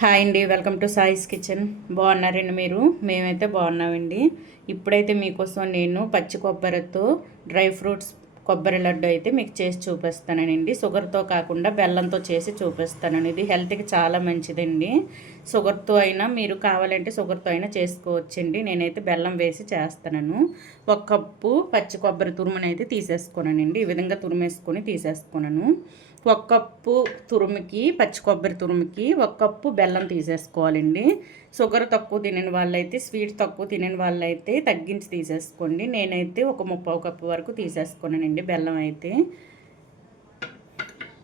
Hi అండి welcome to సాయిస్ kitchen. బాగున్నారండి మీరు? మేమైతే బాగున్నామండి. ఇప్పుడైతే మీకోసం నేను పచ్చి కొబ్బరితో డ్రై ఫ్రూట్స్ కొబ్బరి లడ్డు అయితే మీకు చేసి చూపిస్తానండి. షుగర్తో కాకుండా బెల్లంతో చేసి చూపిస్తానండి. ఇది హెల్త్కి చాలా మంచిదండి. షుగర్తో అయినా మీరు కావాలంటే షుగర్తో అయినా చేసుకోవచ్చండి. నేనైతే బెల్లం వేసి చేస్తాను ఒక కప్పు పచ్చి కొబ్బరి తురుమునైతే తీసేసుకున్నానండి ఈ విధంగా తురుమేసుకొని తీసేసుకున్నాను ఒక కప్పు తురుముకి పచ్చి కొబ్బరి తురుముకి ఒక కప్పు బెల్లం తీసేసుకోవాలండి. షుగర్ తక్కువ తినని వాళ్ళైతే స్వీట్ తక్కువ తినని వాళ్ళైతే తగ్గించి తీసేసుకోండి. నేనైతే ఒక ముప్పై కప్పు వరకు తీసేసుకున్నానండి బెల్లం అయితే.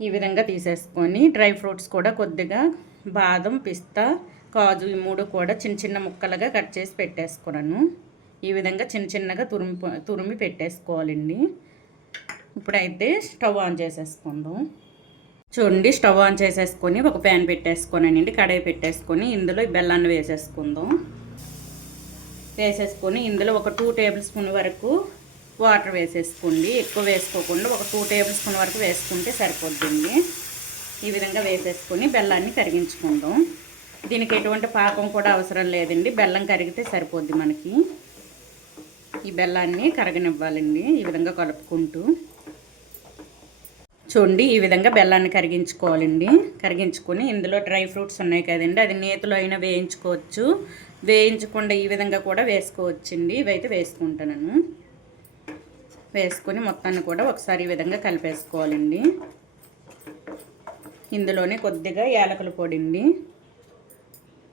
ఈ విధంగా తీసేసుకొని డ్రై ఫ్రూట్స్ కూడా కొద్దిగా బాదం పిస్తా కాజు ఈ మూడు కూడా చిన్న చిన్న ముక్కలుగా కట్ చేసి పెట్టేసుకున్నాను. ఈ విధంగా చిన్న చిన్నగా తురిమి తురిమి పెట్టేసుకోవాలండి. ఇప్పుడైతే స్టవ్ ఆన్ చేసేసుకుందాం. చూడండి స్టవ్ ఆన్ చేసేసుకొని ఒక ప్యాన్ పెట్టేసుకోనండి కడాయి పెట్టేసుకొని ఇందులో బెల్లాన్ని వేసేసుకుందాం. వేసేసుకొని ఇందులో ఒక టూ టేబుల్ స్పూన్ వరకు వాటర్ వేసేసుకోండి. ఎక్కువ వేసుకోకుండా ఒక టూ టేబుల్ స్పూన్ వరకు వేసుకుంటే సరిపోద్దండి. ఈ విధంగా వేసేసుకొని బెల్లాన్ని కరిగించుకుందాం. దీనికి ఎటువంటి పాకం కూడా అవసరం లేదండి. బెల్లం కరిగితే సరిపోద్ది మనకి. ఈ బెల్లాన్ని కరగనివ్వాలండి. ఈ విధంగా కలుపుకుంటూ. చూడండి ఈ విధంగా బెల్లాన్ని కరిగించుకోవాలండి. కరిగించుకొని ఇందులో డ్రై ఫ్రూట్స్ ఉన్నాయి కదండి. అది నేతిలో అయినా వేయించుకోవచ్చు. వేయించకుండా ఈ విధంగా కూడా వేసుకోవచ్చండి. ఇవైతే వేసుకుంటాను వేసుకొని మొత్తాన్ని కూడా ఒకసారి ఈ విధంగా కలిపేసుకోవాలండి. ఇందులోనే కొద్దిగా యాలకుల పొడి అండి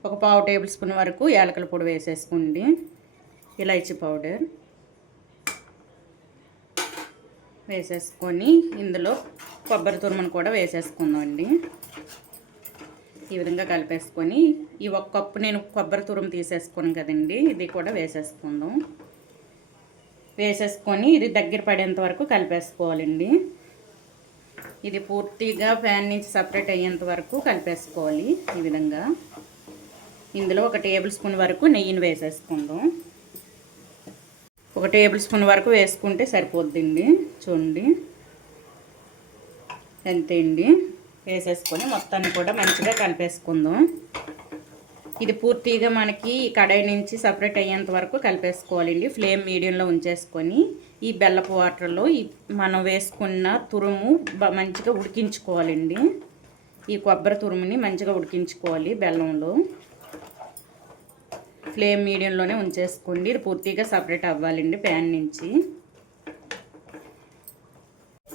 ఒక పావు టేబుల్ స్పూన్ వరకు యాలకుల పొడి వేసేసుకోండి. ఇలాచీ పౌడర్. వేసేసుకొని ఇందులో కొబ్బరి తురుమును కూడా వేసేసుకుందామండి ఈ విధంగా కలిపేసుకొని ఈ ఒక కప్పు నేను కొబ్బరి తురుము తీసేసుకున్నాను కదండి ఇది కూడా వేసేసుకుందాం. వేసేసుకొని ఇది దగ్గర పడేంత వరకు కలిపేసుకోవాలండి. ఇది పూర్తిగా ఫ్యాన్ నుంచి సపరేట్ అయ్యేంత వరకు కలిపేసుకోవాలి ఈ విధంగా. ఇందులో ఒక టేబుల్ స్పూన్ వరకు నెయ్యిని వేసేసుకుందాం. ఒక టేబుల్ స్పూన్ వరకు వేసుకుంటే సరిపోద్దండి. చూడండి. అంతే అండి వేసేసుకొని మొత్తాన్ని కూడా మంచిగా కలిపేసుకుందాం. ఇది పూర్తిగా మనకి కడాయి నుంచి సపరేట్ అయ్యేంత వరకు కలిపేసుకోవాలండి. ఫ్లేమ్ మీడియంలో ఉంచేసుకొని ఈ బెల్లపు వాటర్లో ఈ మనం వేసుకున్న తురుము మంచిగా ఉడికించుకోవాలండి. ఈ కొబ్బరి తురుముని మంచిగా ఉడికించుకోవాలి బెల్లంలో. ఫ్లేమ్ మీడియంలోనే ఉంచేసుకోండి. ఇది పూర్తిగా సపరేట్ అవ్వాలండి ప్యాన్ నుంచి.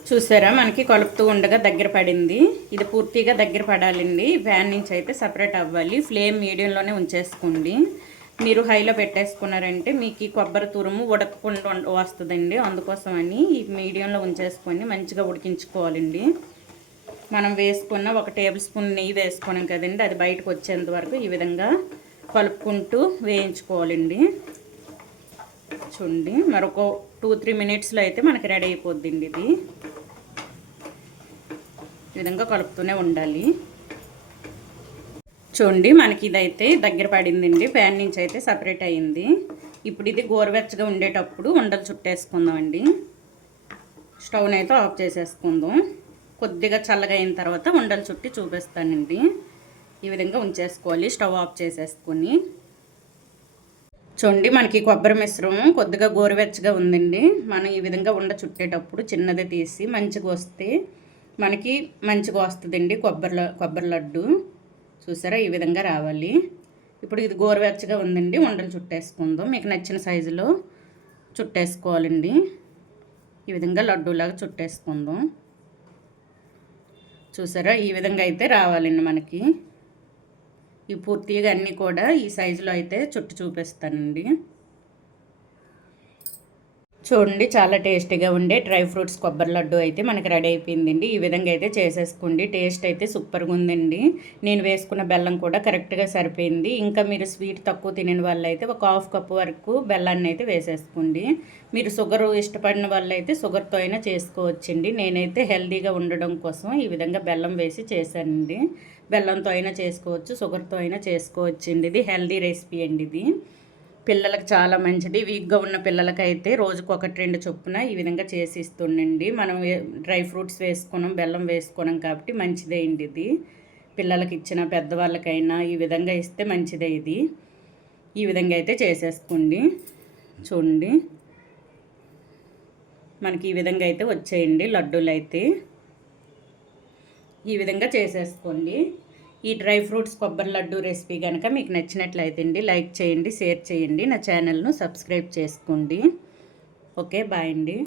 చూసారా? మనకి కలుపుతూ ఉండగా దగ్గర పడింది. ఇది పూర్తిగా దగ్గర పడాలండి. ప్యాన్ నుంచి అయితే సపరేట్ అవ్వాలి. ఫ్లేమ్ మీడియంలోనే ఉంచేసుకోండి. మీరు హైలో పెట్టేసుకున్నారంటే మీకు ఈ కొబ్బరి తురుము ఉడకకుండా వస్తుందండి. అందుకోసమని ఈ మీడియంలో ఉంచేసుకొని మంచిగా ఉడికించుకోవాలండి. మనం వేసుకున్న ఒక టేబుల్ స్పూన్ నెయ్యి వేసుకున్నాం కదండి. అది బయటకు వచ్చేంత వరకు ఈ విధంగా కలుపుకుంటూ వేయించుకోవాలండి. చూడండి మరొక టూ త్రీ మినిట్స్లో అయితే మనకి రెడీ అయిపోద్దండి ఇది. ఈ విధంగా కలుపుతూనే ఉండాలి. చూడండి మనకి ఇదైతే దగ్గర పడిందండి. ప్యాన్ నుంచి అయితే సపరేట్ అయ్యింది ఇప్పుడు ఇది గోరువెచ్చగా ఉండేటప్పుడు ఉండలు చుట్టేసుకుందామండి. స్టవ్ని అయితే ఆఫ్ చేసేసుకుందాం. కొద్దిగా చల్లగా అయిన తర్వాత ఉండలు చుట్టి చూపిస్తానండి. ఈ విధంగా ఉంచేసుకోవాలి. స్టవ్ ఆఫ్ చేసేసుకొని. చూడండి మనకి కొబ్బరి మిశ్రమం కొద్దిగా గోరువెచ్చగా ఉందండి. మనం ఈ విధంగా ఉండ చుట్టేటప్పుడు చిన్నది తీసి మంచిగా వస్తే మనకి మంచిగా వస్తుందండి కొబ్బరి కొబ్బరి లడ్డు. చూసారా? ఈ విధంగా రావాలి. ఇప్పుడు ఇది గోరువెచ్చగా ఉందండి. ఉండలు చుట్టేసుకుందాం. మీకు నచ్చిన సైజులో చుట్టేసుకోవాలండి. ఈ విధంగా లడ్డూలాగా చుట్టేసుకుందాం. చూసారా? ఈ విధంగా అయితే రావాలండి మనకి. ఈ పూర్తిగా అన్నీ కూడా ఈ సైజులో అయితే చుట్టు చూపిస్తానండి. చూడండి చాలా టేస్టీగా ఉండే డ్రై ఫ్రూట్స్ కొబ్బరి లడ్డు అయితే మనకి రెడీ అయిపోయిందండి. ఈ విధంగా అయితే చేసేసుకోండి. టేస్ట్ అయితే సూపర్గా ఉందండి. నేను వేసుకున్న బెల్లం కూడా కరెక్ట్గా సరిపోయింది. ఇంకా మీరు స్వీట్ తక్కువ తినని వాళ్ళు అయితే ఒక హాఫ్ కప్ వరకు బెల్లాన్ని అయితే వేసేసుకోండి. మీరు షుగర్ ఇష్టపడిన వాళ్ళు అయితే షుగర్తో అయినా చేసుకోవచ్చండి. నేనైతే హెల్దీగా ఉండడం కోసం ఈ విధంగా బెల్లం వేసి చేశానండి. బెల్లంతో అయినా చేసుకోవచ్చు షుగర్తో అయినా చేసుకోవచ్చండి. ఇది హెల్దీ రెసిపీ అండి ఇది. పిల్లలకు చాలా మంచిది. వీక్గా ఉన్న పిల్లలకైతే రోజుకు ఒకటి రెండు చొప్పున ఈ విధంగా చేసి ఇస్తుండండి మనం డ్రై ఫ్రూట్స్ వేసుకున్నాం బెల్లం వేసుకున్నాం కాబట్టి మంచిదే అండి ఇది. పిల్లలకి ఇచ్చిన పెద్దవాళ్ళకైనా ఈ విధంగా ఇస్తే మంచిదే ఇది. ఈ విధంగా అయితే చేసేసుకోండి. చూడండి. మనకి ఈ విధంగా అయితే వచ్చేయండి లడ్డూలు అయితే ఈ విధంగా చేసేసుకోండి. ఈ డ్రై ఫ్రూట్స్ కొబ్బరి లడ్డు రెసిపీ కనుక మీకు నచ్చినట్లయితే అండి లైక్ చేయండి షేర్ చేయండి. నా ఛానల్ను సబ్స్క్రైబ్ చేసుకోండి. ఓకే బాయ్ అండి.